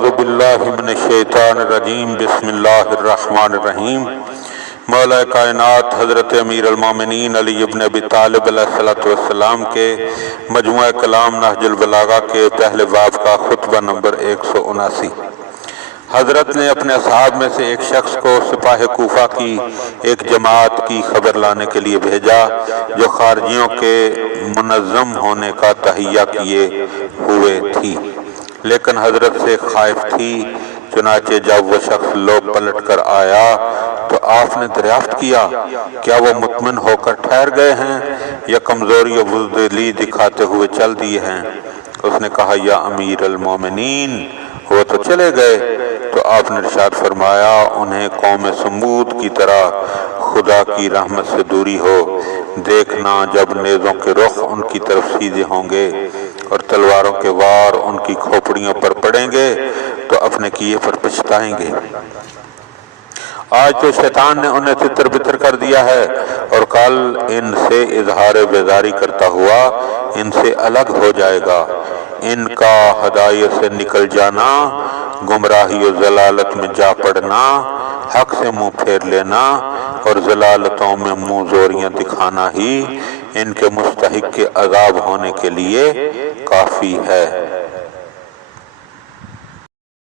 اعوذ باللہ من الشیطان الرجیم بسم اللہ الرحمن الرحیم۔ مولا کائنات حضرت امیر المومنین علی ابن ابی طالب علیہ السلام کے مجموعہ کلام نہج البلاغہ کے پہلے باب کا خطبہ نمبر 179۔ حضرت نے اپنے اصحاب میں سے ایک شخص کو سپاہ کوفہ کی ایک جماعت کی خبر لانے کے لیے بھیجا جو خارجیوں کے منظم ہونے کا تہیہ کیے ہوئے تھی، لیکن حضرت سے خائف تھی۔ چنانچہ جب وہ شخص لوگ پلٹ کر آیا تو آپ نے دریافت کیا کیا وہ مطمئن ہو کر ٹھہر گئے ہیں یا کمزوری و بزدلی دکھاتے ہوئے چل دیے ہیں؟ اس نے کہا یا امیر المومنین وہ تو چلے گئے۔ تو آپ نے ارشاد فرمایا انہیں قوم سمود کی طرح خدا کی رحمت سے دوری ہو۔ دیکھنا جب نیزوں کے رخ ان کی طرف سیدھے ہوں گے اور تلواروں کے وار ان کی کھوپڑیوں پر پڑیں گے تو اپنے کیے پر پچھتائیں گے۔ آج تو شیطان نے انہیں تتر بتر کر دیا ہے اور کل ان سے اظہار بیزاری کرتا ہوا ان سے الگ ہو جائے گا۔ ان کا ہدایت سے نکل جانا، گمراہی و ضلالت میں جا پڑنا، حق سے منہ پھیر لینا اور ضلالتوں میں منہ زوریاں دکھانا ہی ان کے مستحق کے عذاب ہونے کے لیے کافی ہے۔